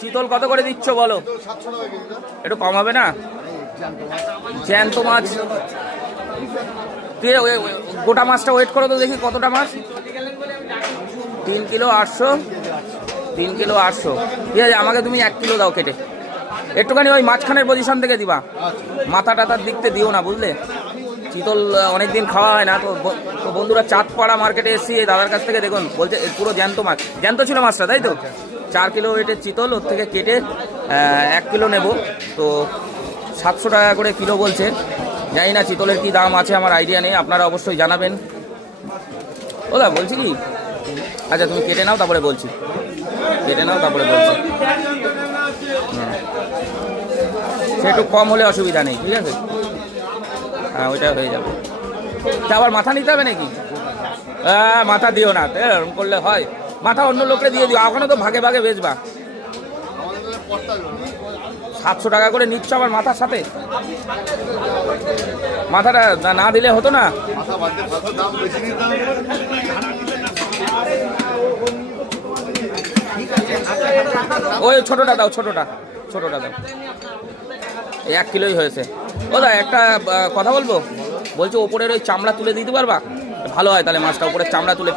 চিতল কত করে দিচ্ছ বলো? একটু কম হবে না? জ্যান্ত মাছ তুই গোটা মাছটা ওয়েট করো তো দেখি কতটা মাছ। 3 কিলো 800, 3 কিলো 800। ঠিক আছে, আমাকে তুমি 1 কিলো দাও কেটে, একটুখানি ওই মাঝখানের পজিশন থেকে দিবা, মাথা টাথার দিকতে দিও না, বুঝলে? চিতল অনেকদিন খাওয়া হয় না তো। বন্ধুরা চাঁদপাড়া মার্কেটে এসেছি, এই দাদার কাছ থেকে দেখুন, বলছে পুরো জ্যান্ত মাছ, জ্যান্ত ছিল মাছটা, তাই তো? 4 কিলো ওয়েটের চিতল, ওর থেকে কেটে 1 কিলো নেব। তো 700 টাকা করে কিলো বলছে। জানি না চিতলের কি দাম আছে, আমার আইডিয়া নেই, আপনারা অবশ্যই জানাবেন। ওদা বলছি কি, আচ্ছা তুমি কেটে নাও তারপরে বলছি, কেটে নাও তারপরে বলছি। সে একটু কম হলে অসুবিধা নেই, ঠিক আছে? হ্যাঁ, ওইটা হয়ে যাবে। তা আবার মাথা নিতে হবে নাকি? হ্যাঁ, মাথা দিও না, এরকম করলে হয়? মাথা অন্য লোককে দিয়ে দিও, ওখানে তো ভাগে ভাগে বেচবা। 700 টাকা করে নিচ্ছ আবার মাথার সাথে? মাথাটা না দিলে হতো না? ওই ছোটটা দাও, ছোটটা দাও। 1 কিলোই হয়েছে। ও দা একটা কথা বলবো, বলছি ওপরের ওই চামড়া তুলে দিতে পারবা? ভালো হয় তাহলে, মাছটা ওপরের চামড়া তুলে